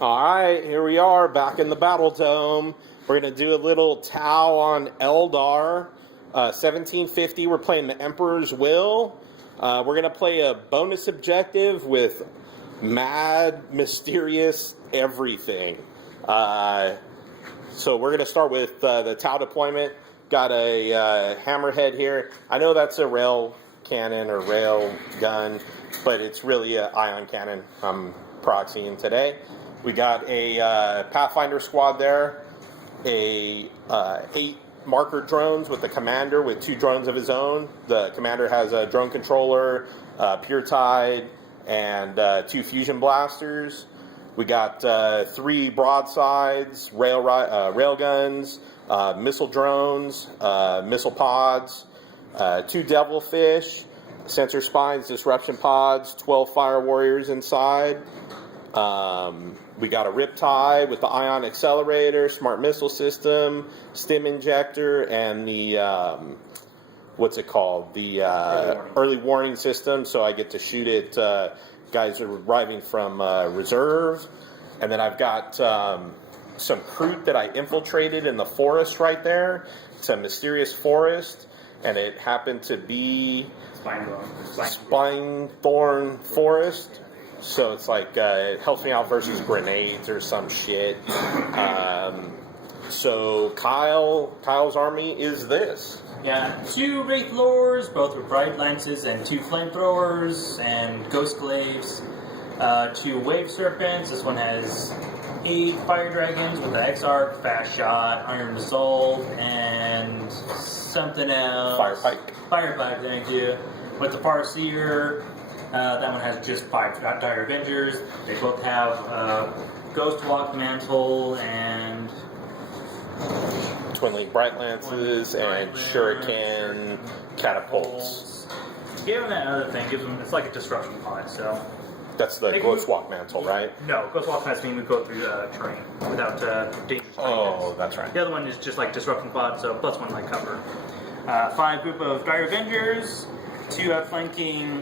Alright, here we are back in the BattleDome. We're going to do a little Tau on Eldar. 1750, we're playing the Emperor's Will. We're going to play a bonus objective with mad, mysterious everything. So we're going to start with the Tau deployment. Got a hammerhead here. I know that's a rail cannon or rail gun, but it's really an ion cannon I'm proxying today. We got a Pathfinder squad there, 8 marker drones with the commander with 2 drones of his own. The commander has a drone controller, Pure Tide, and 2 fusion blasters. We got 3 broadsides, rail guns, missile drones, missile pods, 2 devilfish, sensor spines, disruption pods, 12 fire warriors inside. We got a Riptide with the ion accelerator, smart missile system, stim injector, and the what's it called? The early warning system. So I get to shoot it. Guys are arriving from reserve, and then I've got some Kroot that I infiltrated in the forest right there. It's a mysterious forest, and it happened to be Spine-thorn Forest. So it's like it helps me out versus grenades or some shit. So Kyle's army is this. Yeah, 2 Wraith Lords, both with bright lances, and 2 flamethrowers and ghost glaives. 2 Wave Serpents. This one has 8 Fire Dragons with the X-Arc, Fast Shot, Iron Resolve, and something else. Fire Pipe, thank you. With the Farseer. That one has just 5 Dire Avengers. They both have Ghost Walk Mantle and Twin-Link Bright Lances and Shuriken Catapults. Give them that other thing. Gives them, it's like a disruption pod. So that's the Ghost Walk Mantle, right? No, Ghost Walk Mantle means we go through terrain without dangerous. Oh, that's right. The other one is just like disruption pod, so +1 like cover. 5 group of Dire Avengers. 2 outflanking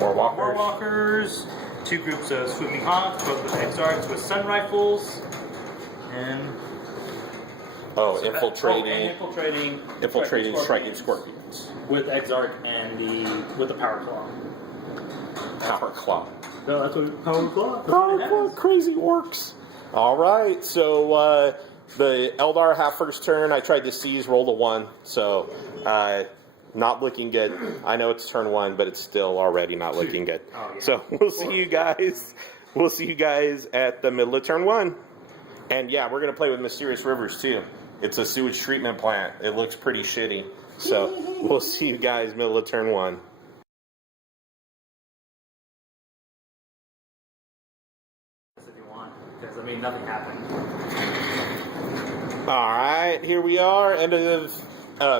Warwalkers, 2 groups of Swooping Hawks, both with X-Arcs with Sun Rifles, and infiltrating striking Scorpions with X-Arc and with the Power Claw. Power Claw. No, that's what Power Claw. Power Claw, crazy orcs. All right, so the Eldar half first turn. I tried to seize, rolled a 1, so. Not looking good. I know it's turn 1, but it's still already not looking good. Oh, yeah. So we'll see you guys. We'll see you guys at the middle of turn 1. And yeah, we're gonna play with Mysterious Rivers too. It's a sewage treatment plant. It looks pretty shitty. So we'll see you guys middle of turn 1. If you want, because I mean nothing happened. All right, here we are. End of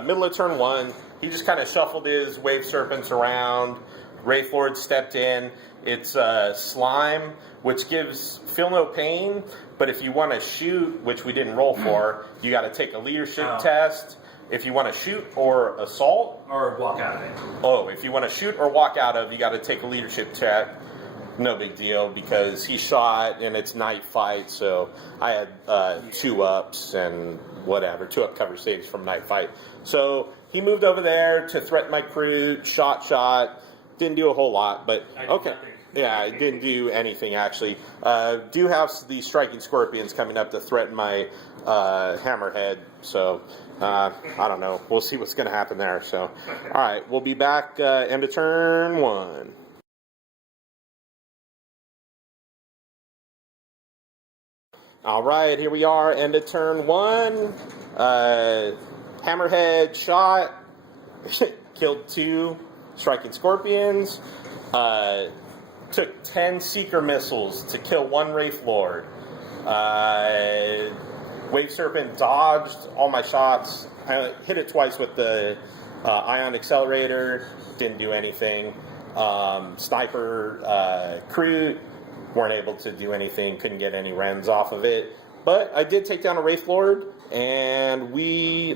middle of turn 1. He just kind of shuffled his Wave Serpents around. Wraith Lord stepped in. It's Slime, which gives Feel No Pain, but if you want to shoot, which we didn't roll for, you got to take a leadership test. If you want to shoot or assault. Or walk out of it. Oh, if you want to shoot or walk out of, you got to take a leadership check. No big deal, because he shot and it's night fight, so I had 2 ups and whatever, 2 up cover saves from night fight. So he moved over there to threaten my Kroot, shot, didn't do a whole lot, but okay. Yeah, I didn't do anything actually. Do have the striking Scorpions coming up to threaten my hammerhead, so I don't know. We'll see what's going to happen there. So, all right, we'll be back end of turn 1. All right, here we are, end of turn 1. Hammerhead shot, killed 2 striking Scorpions, took 10 Seeker missiles to kill 1 Wraith Lord. Wave Serpent dodged all my shots. I hit it twice with the ion accelerator, didn't do anything. Sniper Kroot, weren't able to do anything, couldn't get any Rens off of it. But I did take down a Wraith Lord, and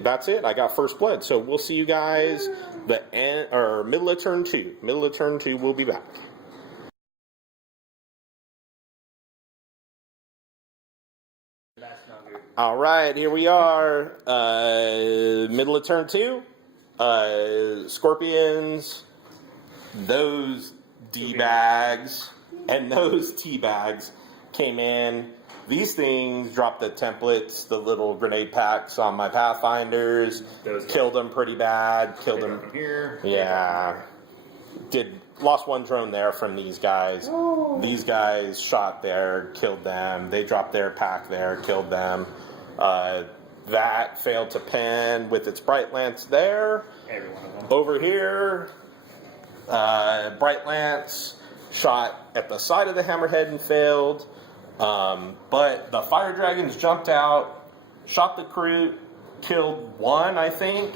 that's it. I got first blood. So we'll see you guys middle of turn 2. Middle of turn 2, we'll be back. All right, here we are. Middle of turn 2. Scorpions, those D-bags, and those T-bags came in. These things dropped the templates, the little grenade packs on my Pathfinders. Killed them pretty bad. Killed them from here. Yeah. Lost one drone there from these guys. Oh. These guys shot there, killed them. They dropped their pack there, killed them. That failed to pin with its Bright Lance there. Every one of them. Over here, Bright Lance shot at the side of the Hammerhead and failed. But the Fire Dragons jumped out, shot the crew, killed one, I think,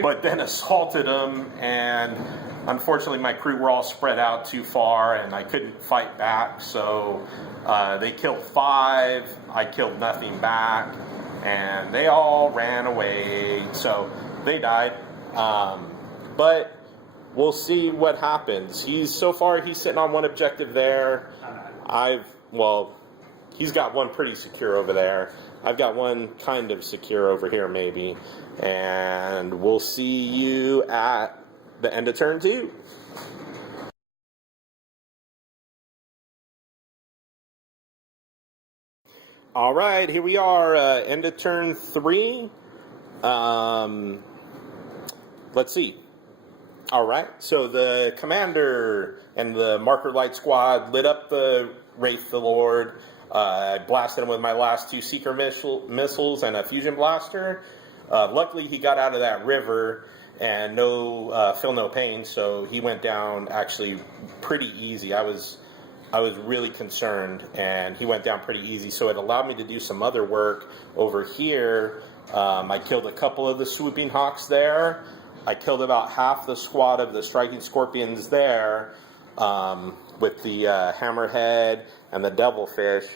but then assaulted them, and unfortunately my crew were all spread out too far and I couldn't fight back, so they killed 5, I killed nothing back, and they all ran away, so they died. But we'll see what happens. He's sitting on one objective there. He's got one pretty secure over there. I've got one kind of secure over here, maybe. And we'll see you at the end of turn 2. All right, here we are, end of turn 3. Let's see. All right, so the commander and the Marker Light Squad lit up the Wraith the Lord. I blasted him with my last 2 Seeker missiles and a Fusion Blaster. Luckily, he got out of that river and feel no pain, so he went down actually pretty easy. I was really concerned, and he went down pretty easy, so it allowed me to do some other work over here. I killed a couple of the Swooping Hawks there. I killed about half the squad of the Striking Scorpions there with the Hammerhead and the Devilfish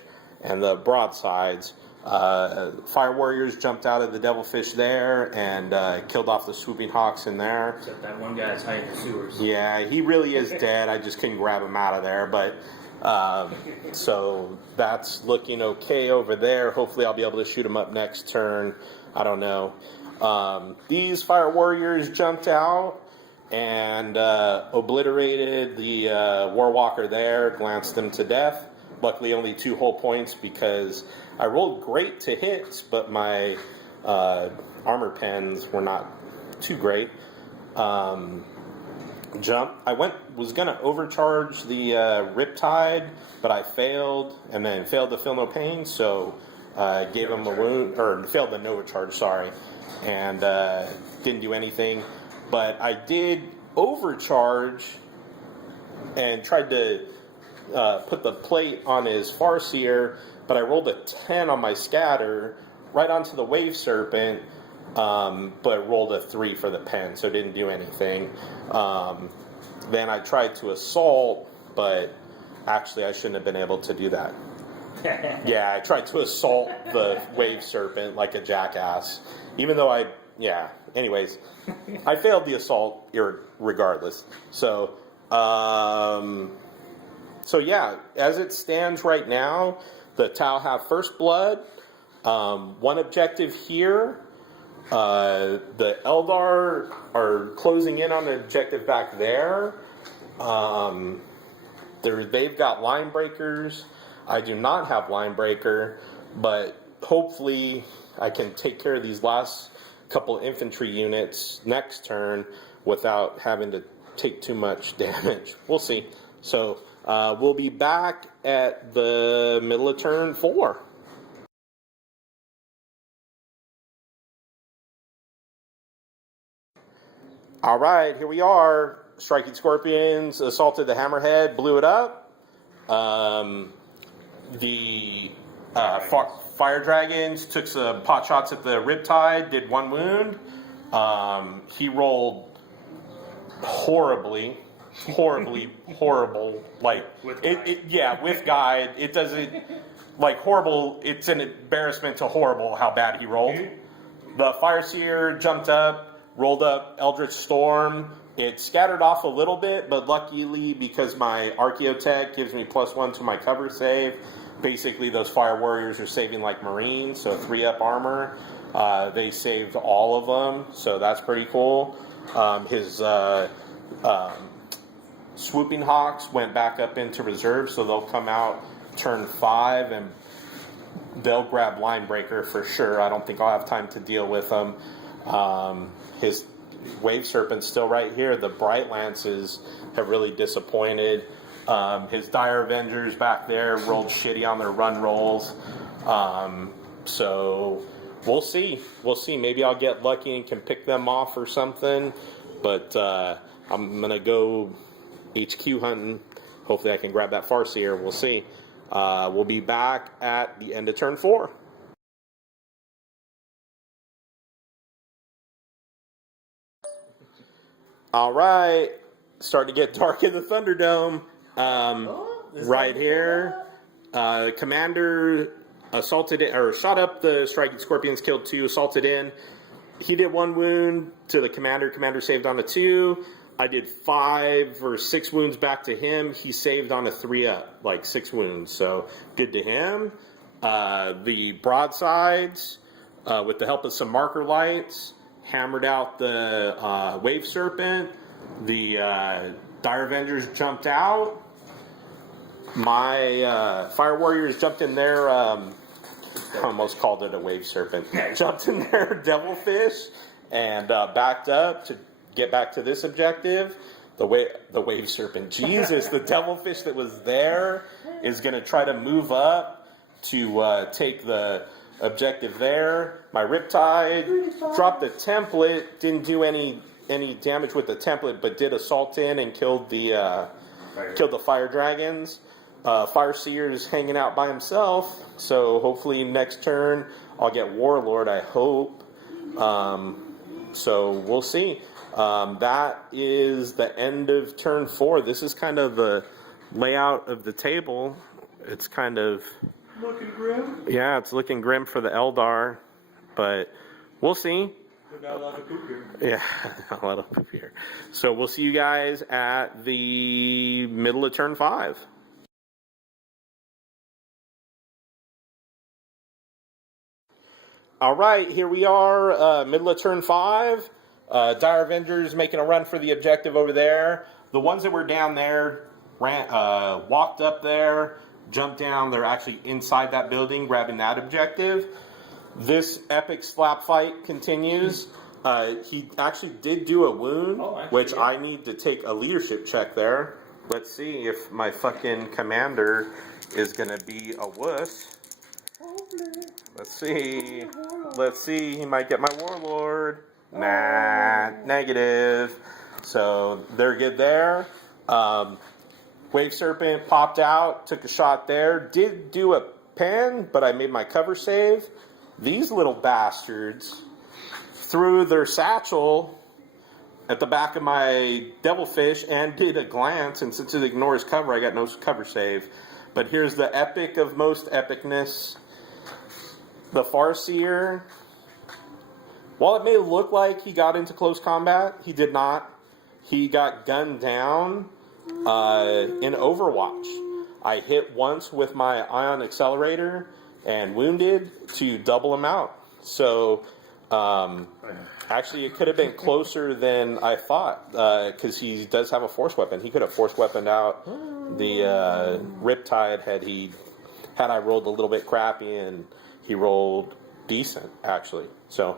and the broadsides. Fire Warriors jumped out of the Devilfish there and killed off the Swooping Hawks in there. Except that one guy's hiding in the sewers. Yeah, he really is dead. I just couldn't grab him out of there. But so that's looking okay over there. Hopefully I'll be able to shoot him up next turn. I don't know. These Fire Warriors jumped out and obliterated the Warwalker there, glanced him to death. Luckily only 2 whole points because I rolled great to hits, but my armor pens were not too great. Jump. I was going to overcharge the Riptide, but I failed, and then failed to feel no pain, so gave him a wound, or failed the Nova Charge, sorry, and didn't do anything. But I did overcharge and tried to put the plate on his Farseer, but I rolled a 10 on my scatter right onto the Wave Serpent, but rolled a 3 for the pen, so it didn't do anything. Then I tried to assault, but actually I shouldn't have been able to do that. Yeah, I tried to assault the Wave Serpent like a jackass, even though anyways, I failed the assault regardless. So yeah, as it stands right now, the Tau have first blood, one objective here. The Eldar are closing in on an objective back there. They've got line breakers. I do not have line breaker, but hopefully I can take care of these last couple infantry units next turn without having to take too much damage. We'll see. So we'll be back at the middle of turn 4. All right, here we are. Striking Scorpions assaulted the Hammerhead, blew it up. The Fire Dragons took some pot shots at the Riptide, did 1 wound. He rolled horribly, horrible. Like with guide. It doesn't like horrible. It's an embarrassment to horrible how bad he rolled. The Fireseer jumped up, rolled up Eldritch Storm. It scattered off a little bit, but luckily because my Archaeotech gives me +1 to my cover save, basically those fire warriors are saving like Marines, so 3-up armor. They saved all of them, so that's pretty cool. His swooping hawks went back up into reserve, so they'll come out turn 5 and they'll grab line breaker for sure. I don't think I'll have time to deal with them. His wave serpent's still right here. The bright lances have really disappointed. His dire avengers back there rolled shitty on their run rolls. So we'll see. Maybe I'll get lucky and can pick them off or something. But I'm gonna go HQ hunting. Hopefully I can grab that Farseer. We'll see. We'll be back at the end of turn 4. All right, starting to get dark in the Thunderdome. Right here, Commander assaulted it, or shot up the striking scorpions, killed 2, assaulted in. He did 1 wound to the commander. Commander saved on a 2. I did 5 or 6 wounds back to him. He saved on a 3-up, like 6 wounds. So good to him. The broadsides, with the help of some marker lights, hammered out the wave serpent. The dire avengers jumped out. My fire warriors jumped in there. I almost called it a wave serpent. Jumped in their devilfish and backed up to get back to this objective. The wave serpent. Jesus, the devilfish that was there is going to try to move up to take the objective there. My Riptide dropped the template. Didn't do any damage with the template, but did assault in and killed the fire dragons. Farseer's hanging out by himself, so hopefully next turn I'll get Warlord, I hope. So we'll see. That is the end of turn 4. This is kind of the layout of the table. It's kind of looking grim. Yeah, it's looking grim for the Eldar, but we'll see. There's not a lot of poop here. Yeah, not a lot of poop here. So we'll see you guys at the middle of turn 5. All right, here we are, middle of turn 5. Dire Avengers making a run for the objective over there. The ones that were down there walked up there, jumped down. They're actually inside that building, grabbing that objective. This epic slap fight continues. He actually did do a wound, which I need to take a leadership check there. Let's see if my fucking commander is going to be a wuss. Let's see. He might get my Warlord. Nah, negative. So they're good there. Wave Serpent popped out, took a shot there. Did do a pen, but I made my cover save. These little bastards threw their satchel at the back of my Devilfish and did a glance, and since it ignores cover, I got no cover save. But here's the epic of most epicness. The Farseer, while it may look like he got into close combat, he did not. He got gunned down in Overwatch. I hit once with my ion accelerator and wounded to double him out. So, actually, it could have been closer than I thought, because he does have a force weapon. He could have force weaponed out the Riptide had I rolled a little bit crappy, and he rolled decent, actually. So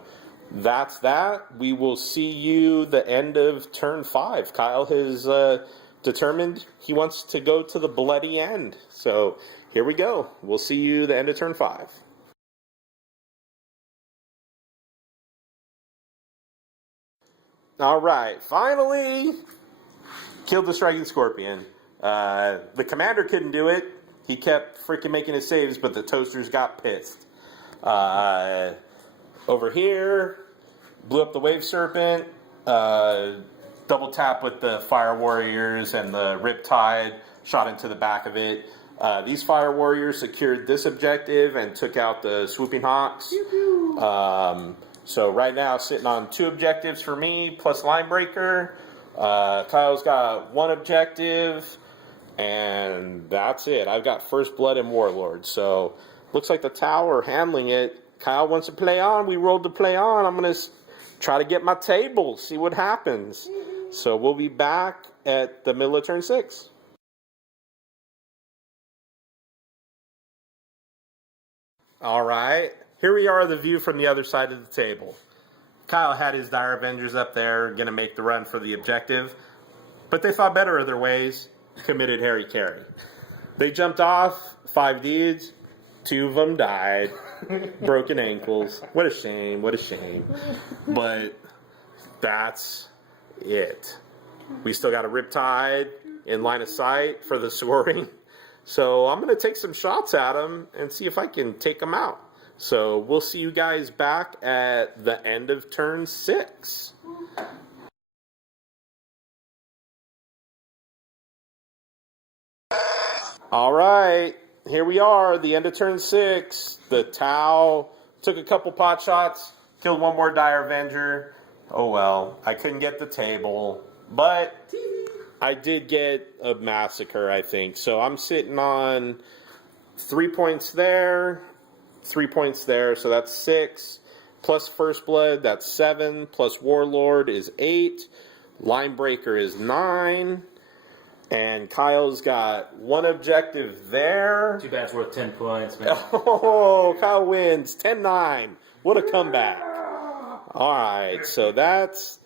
that's that. We will see you the end of turn 5. Kyle has determined he wants to go to the bloody end. So here we go. We'll see you the end of turn 5. All right, finally killed the striking scorpion. The commander couldn't do it. He kept freaking making his saves, but the toasters got pissed. Over here, blew up the wave serpent, double tap with the fire warriors and the Riptide, shot into the back of it. These fire warriors secured this objective and took out the swooping hawks. So right now, sitting on 2 objectives for me, plus line breaker. Kyle's got 1 objective, And that's it. I've got First Blood and Warlord. So looks like the Tau are handling it. Kyle wants to play on. We rolled to play on. I'm going to try to get my table, see what happens. So we'll be back at the middle of turn 6. All right. Here we are, the view from the other side of the table. Kyle had his Dire Avengers up there, going to make the run for the objective. But they thought better of their ways, committed Harry Carey. They jumped off, 5 dudes, 2 of them died, broken ankles. What a shame, what a shame. But that's it. We still got a Riptide in line of sight for the soaring. So I'm going to take some shots at them and see if I can take them out. So we'll see you guys back at the end of turn 6. All right, here we are, the end of turn 6. The Tau took a couple pot shots, killed one more Dire Avenger. Oh well, I couldn't get the table, but I did get a massacre, I think. So I'm sitting on 3 points there, 3 points there, so that's 6. Plus First Blood, that's 7. Plus Warlord is 8. Linebreaker is 9. And Kyle's got 1 objective there. Too bad it's worth 10 points, man. Oh, Kyle wins 10-9. What a comeback. All right, so that's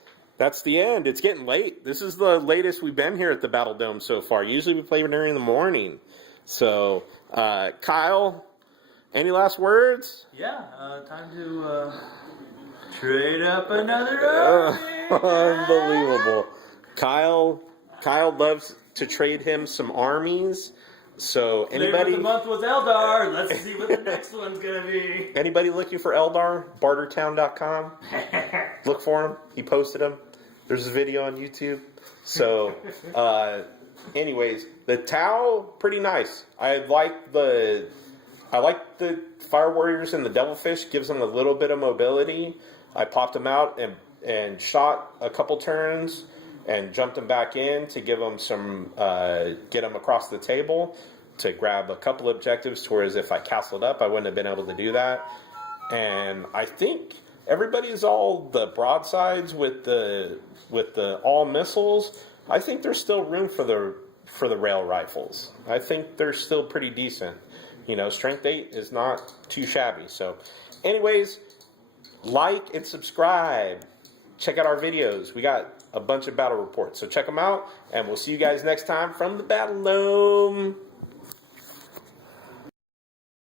the end. It's getting late. This is the latest we've been here at the BattleDome so far. Usually we play during the morning. So, Kyle, any last words? Yeah, time to trade up another army. Unbelievable. Kyle loves to trade him some armies. So Flavor of the month was Eldar. Let's see what the next one's gonna be. Anybody looking for Eldar? Bartertown.com. Look for him. He posted them. There's a video on YouTube. So, anyways, the Tau, pretty nice. I like the Fire Warriors and the Devilfish. Gives them a little bit of mobility. I popped them out and shot a couple turns and jumped them back in to give them some, get them across the table to grab a couple objectives, whereas if I castled up, I wouldn't have been able to do that. And I think everybody's all the broadsides with the all missiles. I think there's still room for the rail rifles. I think they're still pretty decent. You know, strength 8 is not too shabby. So, anyways, like and subscribe. Check out our videos. We got a bunch of battle reports, so check them out, and we'll see you guys next time from the BattleDome.